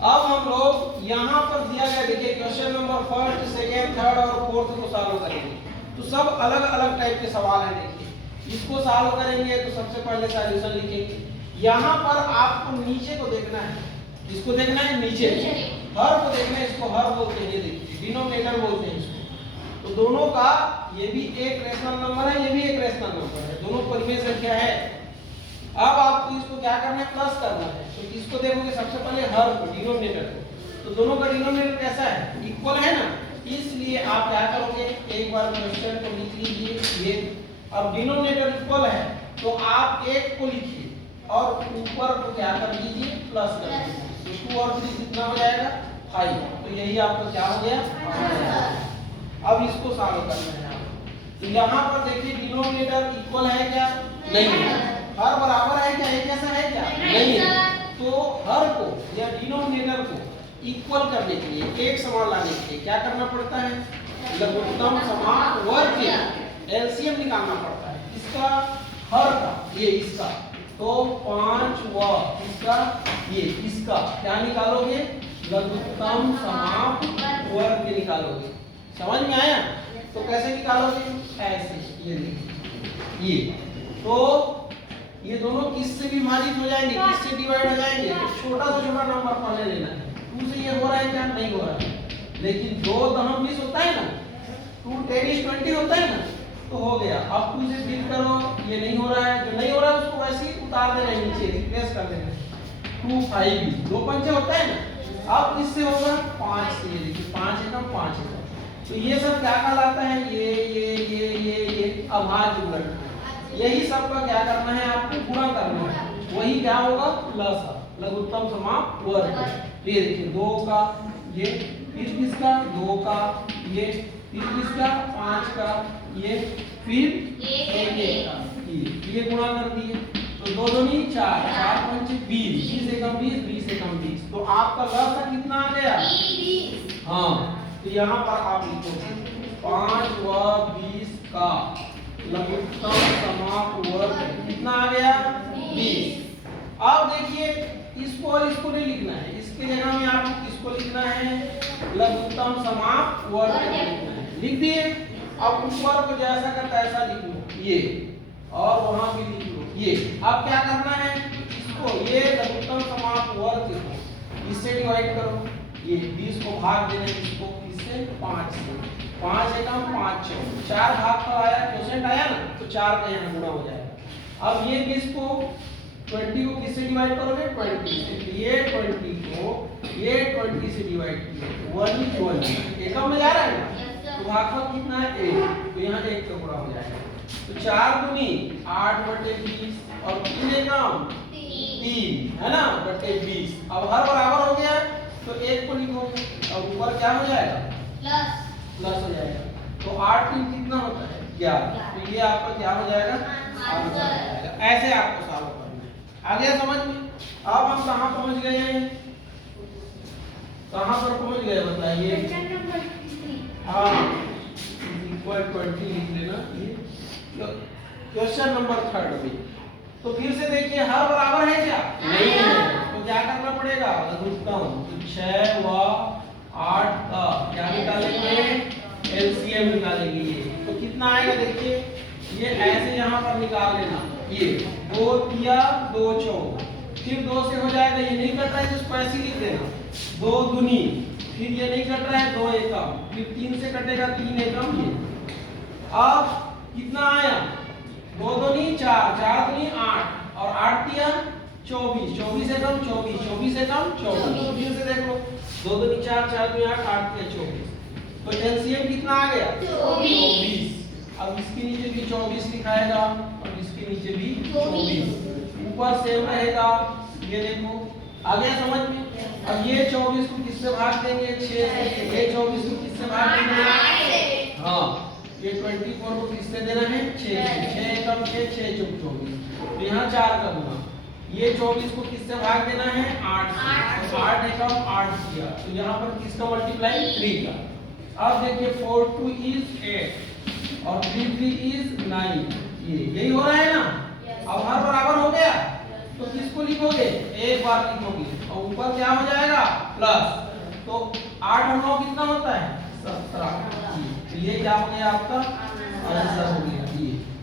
अब हम लोग यहाँ पर दिया गया, देखिए question number first, second, third और फोर्थ को सॉल्व करेंगे। तो सब अलग अलग टाइप के सवाल हैं। देखिए इसको सॉल्व करेंगे तो सबसे पहले सॉल्यूशन लिखेंगे। यहाँ पर आपको नीचे को देखना है, इसको देखना है नीचे, हर को देखना है, इसको हर बोलते हैं। ये देखिए डिनोमिनेटर बोलते हैं इसको। तो दोनों का, ये भी एक रेशनल नंबर है, ये भी एक रेशनल नंबर है, दोनों परिमेय संख्या है। अब आपको इसको क्या करना है, प्लस करना है। तो इसको देखोगे सबसे पहले हर को, डिनोमिनेटर को, तो दोनों का डिनोमिनेटर कैसा है, इक्वल है ना, इसलिए आप क्या करोगे, एक बार क्वेश्चन को लिख लीजिए। ये अब डिनोमिनेटर इक्वल है तो आप एक को लिखिए और ऊपर को क्या कर दीजिए, प्लस कर दीजिए। तो 2 और 3 कितना हो जाएगा, 5। तो यही आपका क्या हो गया। अब इसको सॉल्व करना है। तो यहाँ पर देखिए डिनोमिनेटर इक्वल है क्या, नहीं है। हर बराबर है क्या, एक जैसा है क्या, नहीं है। तो हर को या डिनोमिनेटर को इक्वल करने के लिए, एक समान लाने के लिए क्या करना पड़ता है, लघुत्तम समान वर्ग के एलसीएम निकालना पड़ता है। इसका हर का, ये इसका, तो 5 व इसका, ये इसका क्या निकालोगे, लघुत्तम समान वर्ग के निकालोगे। समझ में आया। तो कैसे निकालोगे, ऐसे, ये देखिए, ये तो ये दोनों किससे विभाजित हो जाएंगे, किससे डिवाइड हो जाएंगे। तो छोटा से छोटा नंबर पहले लेना है। 2 से ये हो रहा है क्या, नहीं हो रहा है। लेकिन 2 दहम 20 होता है ना, 2 10 20 होता है ना, तो हो गया। अब 2 से डिवाइड करो, ये नहीं हो रहा है, जो नहीं हो रहा है उसको वैसे ही उतार देना है नीचे, रिप्लेस कर देना है। 2 5 2 पंचे होता है ना। अब किससे होगा, 5 से। ये देखिए 5 एकम 5 एकम। तो ये सब क्या कहलाता है, ये अभाज्य गुणन। यही सब का क्या करना है, आपको गुणा करना है। वही क्या होगा, प्लस लघुत्तम समान वर्ग। ये देखिए 2 का ये, फिर किसका 2 का ये, फिर किसका 5 का ये, फिर 1 का ये गुणा कर दिए। तो 2 दूनी 4, 4 पंचे 20, 20 एकम 20, 20 एकम 20। तो आपका लसा कितना आ गया, 20। हाँ, तो यहाँ पर आप लिखो 5 व 20 का लघुत्तम समान वर्ग कितना आ गया, 20। अब देखिए इसको और इसको नहीं लिखना है, इसके जगह में आपको किसको लिखना है, लघुत्तम समान वर्ग लिखना है। लिख दिए। अब ऊपर को जैसा का तैसा लिख लो ये, और वहां भी लिख लो ये। अब क्या करना है, इसको ये लघुत्तम समान वर्ग को इससे डिवाइड करो। ये 20 को भाग देना है, इसको इससे 5 से, 5 एकम 5 4 भाग का आया, क्वोशिएंट आया ना, तो 4 का यहाँ गुणा हो जाएगा। अब ये 20 को 20 को किससे डिवाइड करोगे, 20 से। ये 20 को ये 20 से डिवाइड किया, 1 1 एकम में जा रहा है ना, तो भागफल कितना है, 1। तो यहाँ 1 का गुणा हो जाएगा। तो 4 दूनी 8/20 और 3 एकम 3 है ना, बटे 20। अब हर बराबर हो गया, तो 1 को लिखोगे और ऊपर क्या हो जाएगा, प्लस हो जाएगा। तो 8 3 कितना होता है, 11। तो ये आपका क्या हो जाएगा, आंसर हो जाएगा। ऐसे आपको सॉल्व करना है। आ गया समझ में। अब हम कहाँ पहुंच गए हैं, कहाँ पर पहुंच गए बताइए। हाँ, इक्वल 20 लिख लेना। ये क्वेश्चन नंबर 3 में। तो फिर से देखिए हर बराबर है क्या, नहीं है। तो क्या करना पड़ेगा, लघुत्तम। तो 6 व 8 का क्या निकालेंगे, एलसीएम निकालेंगे। ये तो कितना आएगा, देखिए ये ऐसे यहाँ पर निकाल लेना। ये 2 तिया 2 चौक, फिर 2 से हो जाएगा, ये नहीं कट रहा है तो इसको ऐसे लिख देना, 2 दूनी, फिर ये नहीं कट रहा है 2 एकम, फिर 3 से कटेगा 3 एकम। ये अब कितना आया, 2 दूनी 4, 4 दूनी 8 और 8 तिया 24, 24 एकम 24, 24 एकम 24। फिर से देख लो, 2 दूनी 4, 4 दूनी 8, 8 तिया 24। तो एलसीएम कितना आ गया, 24। अब इसके नीचे भी 24 लिखाएगा और इसके नीचे भी 24, ऊपर सेम रहेगा। ये देखो आ गया समझ में। अब ये 24 को किससे भाग देंगे, 6 से। ये 24 को किससे भाग देंगे, हाँ, ये 24 को किससे देना है, 6 से। 6 एकम 6, 6 चौक 24। तो यहाँ 4 का गुना। ये 24 को किससे भाग देना है, 8 से। तो 8 एकम 8 किया, तो यहाँ पर किसका मल्टीप्लाई, 3 का। अब देखिए 4 2 इज 8 और 3 3 इज 9। ये यही हो रहा है ना। अब हर बराबर हो गया, तो किसको लिखोगे, एक बार लिखोगे और ऊपर क्या हो जाएगा प्लस, तो 8 और 9 कितना होता है 17। तो ये क्या हो गया आपका आंसर हो गया।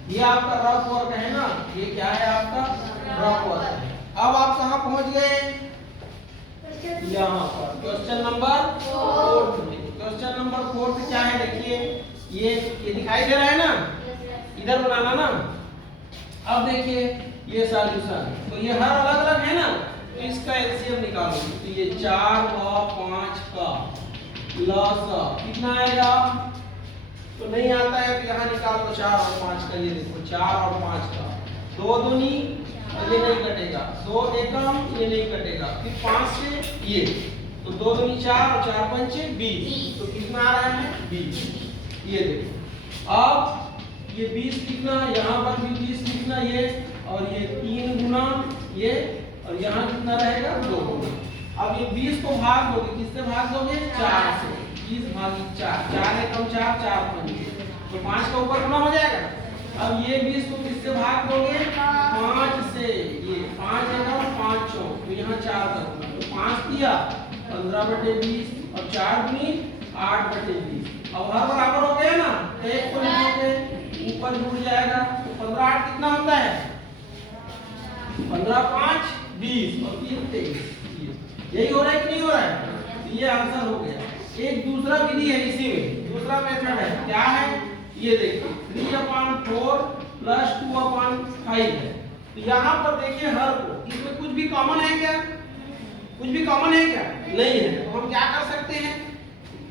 ये आपका रफ वर्क है ना, ये क्या है आपका रफ वर्क है। अब आप कहाँ पहुंच गए, यहाँ पर क्वेश्चन नंबर 4 में। क्वेश्चन नंबर 4 क्या है देखिए, ये दिखाई दे रहा है ना, इधर बनाना ना। अब देखिए ये सॉल्यूशन, तो ये हर अलग अलग है ना, तो इसका एलसीएम निकालो। तो ये 4 और 5 का लॉस कितना आएगा, तो नहीं आता है तो यहाँ निकाल दो 4 और 5 का। ये देखो 4 और 5 का, 2 दूनी ये नहीं कटेगा, 2 एकम ये नहीं कटेगा, फिर 5 से ये, तो 2 दूनी 4 और 4 पंचे 20, तो कितना आ रहा है 20। ये देखो अब ये 20 लिखना, यहाँ पर भी 20 लिखना, ये और ये 3 गुना ये, और यहाँ कितना रहेगा 2 गुना। अब ये 20 को भाग दोगे, किससे भाग दोगे 4 से, 20 भागी 4, 4 एकम 4, 4 पंचे, तो 5 का ऊपर गुना हो जाएगा। अब ये 20 को किससे भाग दोगे 5 से, ये 5 एकम 5 चौक, तो यहाँ 4 का गुना, तो 5 दिया 15/20 और 4 दूनी 8/20। अब हर बराबर हो गया ना, तो एक को लिखोगे ऊपर जुड़ जाएगा, तो 15 8 कितना होता है 15 5 20 और 3 23। यही हो रहा है कि नहीं हो रहा है, तो ये आंसर हो गया। एक दूसरा विधि है इसी में, दूसरा मेथड है, क्या है ये देखिए 3/4 प्लस 2/5 है। तो यहाँ पर देखिए हर को, इसमें कुछ भी कॉमन है क्या, कुछ भी कॉमन है क्या, नहीं है। तो हम क्या कर सकते हैं,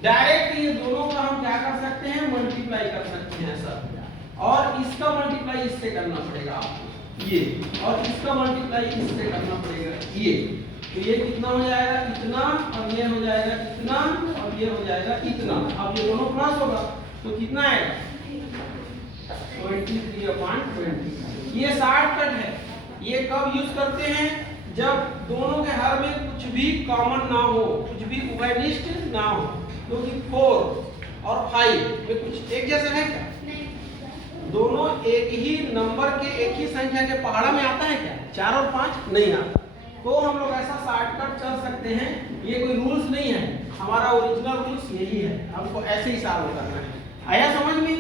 डायरेक्ट ये दोनों का हम क्या कर सकते हैं मल्टीप्लाई कर सकते हैं सर, और इसका मल्टीप्लाई इससे करना पड़ेगा आपको ये, और इसका मल्टीप्लाई इससे करना पड़ेगा ये, तो ये कितना हो जाएगा इतना, और ये हो जाएगा इतना, और ये हो जाएगा इतना। अब ये दोनों प्लस होगा तो कितना आएगा 23/20। ये शॉर्टकट है, ये कब यूज करते हैं, जब दोनों के हर में कुछ भी कॉमन ना हो, कुछ भी उभयनिष्ठ ना हो, क्योंकि 4 और 5 में कुछ एक जैसे है क्या, दोनों एक ही नंबर के एक ही संख्या के पहाड़ा में आता है क्या, 4 और 5 नहीं आता। तो हम लोग ऐसा शॉर्टकट चल सकते हैं, ये कोई रूल्स नहीं है, हमारा ओरिजिनल रूल्स यही है, हमको ऐसे ही सॉल्व करना है। आया समझ में?